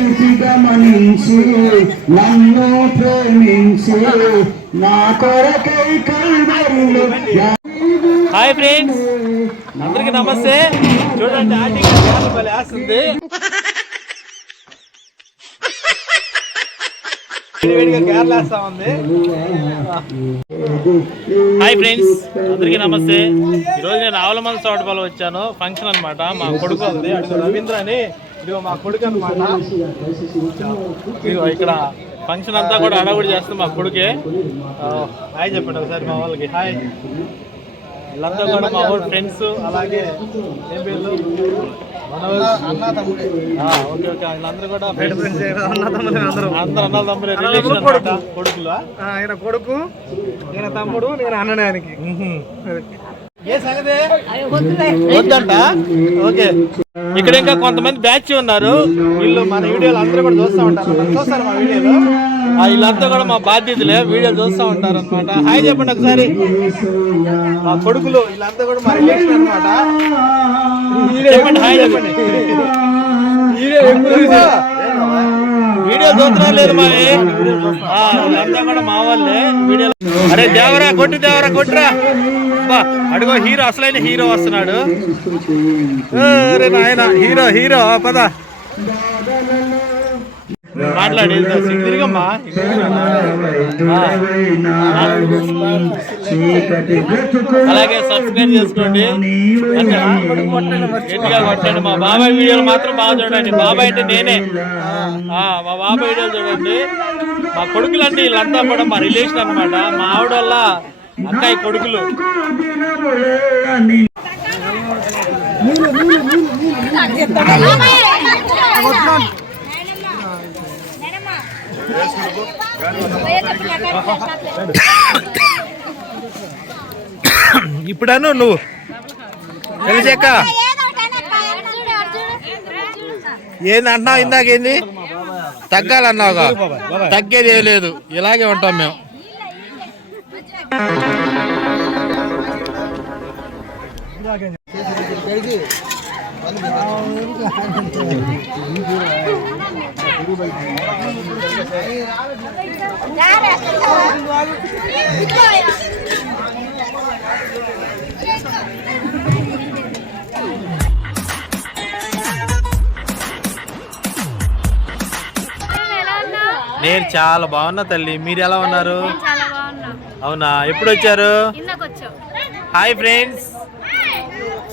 స్థితి గమనించి నన్ను ప్రేమించి నా కొరకై కల్వరిలో హాయ్ ఫ్రెండ్స్ అందరికి నమస్తే. చూడండి ఆంటీ భలే వేస్తుంది హాయ్ ఫ్రెండ్స్ అందరికీ నమస్తే. ఈరోజు నేను ఆవులమంద తోటపల్లి వచ్చాను. ఫంక్షన్ అనమాట మా కొడుకు ఉంది. రవీంద్ర అని ఇదిగో మా కొడుకు అనమాట ఇదిగో ఇక్కడ ఫంక్షన్ అంతా కూడా అడగుడి చేస్తుంది మా కొడుకే. హాయ్ చెప్పండి ఒకసారి మా వాళ్ళకి. హాయ్. వీళ్ళంతా కూడా మా ఊరు ఫ్రెండ్స్ అలాగే ఏం పేర్లు? Okay okay. వీళ్ళందరూ కూడా అందరూ అన్నల తమ్ముడే రిలేషన్ కొడుకులు? ఆయన కొడుకు ఈయన తమ్ముడు నేను అన్నడానికి వద్దంట? ఓకే. ఇక్కడ ఇంకా కొంతమంది బ్యాచ్ ఉన్నారు. వీళ్ళు మన వీడియోలు అందరూ కూడా చూస్తూ ఉంటారు. చూస్తారు మా వీడియోలు. ఆ, వీళ్ళంతా కూడా మా బాధ్యతలే వీడియోలు చూస్తూ ఉంటారు అనమాట హాయ్ చెప్పండి ఒకసారి. మా కొడుకులు వీళ్ళంతా కూడా మా రిలేషన్ అనమాట చెప్పండి హాయ్ చెప్పండి. వీడియో చూస్తున్నా లేదు మరి ఆ, వీళ్ళంతా కూడా మా వాళ్ళే. వీడియో అరే దేవరా కొట్టు దేవరా కొట్టురా. బా అడుగో హీరో అసలైన హీరో వస్తున్నాడు. ఏ, నాయన హీరో హీరో పద. మాట్లాడి తిరిగమ్మా అలాగే సబ్స్క్రైబ్ చేసుకోండి. గట్టిగా కొట్టండి మా బాబాయ్ వీడియోలు మాత్రం బాగా చూడండి. బాబాయ్ అంటే నేనే. ఆ, మా బాబాయ్ వీడియోలు చూడండి. మా కొడుకులు అంటే వీళ్ళంతా కూడా మా రిలేషన్ అనమాట మా ఆవిడ వల్ల అక్కయ్య కొడుకులు. ఇప్పుడను నువ్వు. తెలిసాక ఏంది అంటున్నావు ఇందాకేంది? తగ్గాలన్నావుగా? తగ్గేది ఏం లేదు. ఇలాగే ఉంటాం మేము. నేను చాలా బాగున్నా తల్లి. మీరు ఎలా ఉన్నారు? అవునా? ఎప్పుడు వచ్చారు హాయ్ ఫ్రెండ్స్.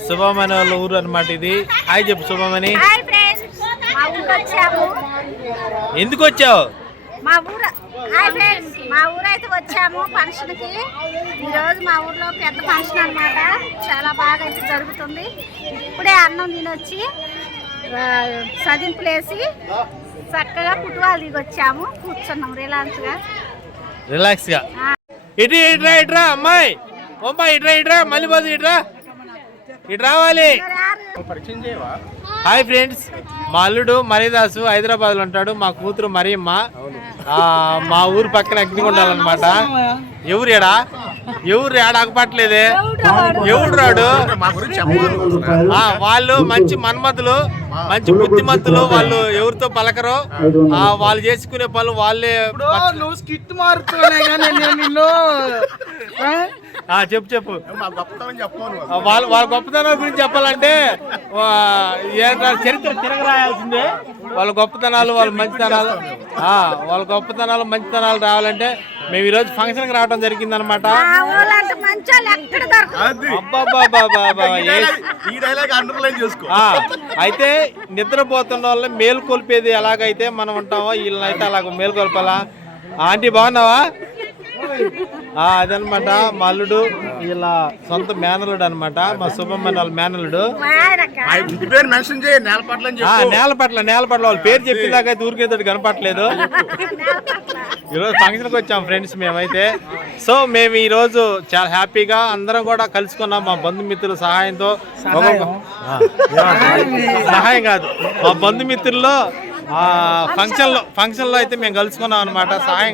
శుభమని వాళ్ళ ఊరు అనమాట ఇది. హాయ్ చెప్పు శుభమని. Hi friends. మా ఊరు వచ్చాము ఎందుకు వచ్చావు మా ఊరు హాయ్ ఫ్రెండ్స్. మా ఊరు అయితే వచ్చాము ఫంక్షన్కి ఈ రోజు మా ఊర్లో పెద్ద ఫంక్షన్ అన్నమాట. చాలా బాగా అయితే జరుగుతుంది. ఇప్పుడే అన్నం తినొచ్చి సదింపులేసి చక్కగా పుట్టువాళ్ళు దిగి వచ్చాము కూర్చున్నాం రిలాక్స్గా రిలాక్స్గా ఇటు ఇట్రా ఇట్రా అమ్మాయి. అమ్మాయి ఇట్రా ఇట్రా మళ్ళీ పోదు ఇట్రా. ఇటు రావాలి. Hi friends. మా అల్లుడు మరీదాసు హైదరాబాద్లో ఉంటాడు. మా కూతురు మరియమ్మ. మా ఊరు పక్కన అగ్నిగుండాలన్నమాట. ఎవరు ఏడా ఎవరు ఏడాకపట్లేదే ఎవడు రాడు? ఆ, వాళ్ళు మంచి మన్మతులు మంచి బుద్ధిమంతులు వాళ్ళు ఎవరితో పలకరు ఆ, వాళ్ళు చేసుకునే పనులు వాళ్ళే నువ్వు స్కిట్ మారుతున్నాయి కానీ నిన్ను చెప్పు చెప్పు. వాళ్ళ. వాళ్ళ గొప్పతనం గురించి చెప్పాలంటే చరిత్ర తిరగరాయాల్సిందే. వాళ్ళ గొప్పతనాలు వాళ్ళ మంచితనాలు ఆ, వాళ్ళ గొప్పతనాలు మంచితనాలు రావాలంటే మేము ఈరోజు ఫంక్షన్కి రావడం జరిగింది అనమాట మా ఊళ్ళో అంటే మంచి వాళ్ళు ఎక్కడ దొరకదు అయితే నిద్రపోతున్న వాళ్ళని మేలుకొల్పేది ఎలాగైతే మనం ఉంటామో వీళ్ళనైతే అలాగ మేలుకొల్పాలా ఆంటీ బాగున్నావా? అదనమాట మా అల్లుడు వీళ్ళ సొంత మేనలుడు అనమాట మా సుబ్బమ్మని వాళ్ళ మేనలుడు పేరు మెన్షన్ చేయి నేలపట్ల ఆ, నేలపట్ల నేలపట్ల వాళ్ళ పేరు చెప్పిన దాకా అయితే ఊరికేదో కనపట్లేదు ఈరోజు ఫంక్షన్కి వచ్చాం ఫ్రెండ్స్ మేమైతే. సో మేము ఈరోజు చాలా హ్యాపీగా అందరం కూడా కలుసుకున్నాం మా బంధుమిత్రుల సహాయంతో. సహాయం? కాదు. మా బంధుమిత్రుల్లో ఫంక్షన్లో ఫంక్షన్లో అయితే మేము కలుసుకున్నాం అనమాట సహాయం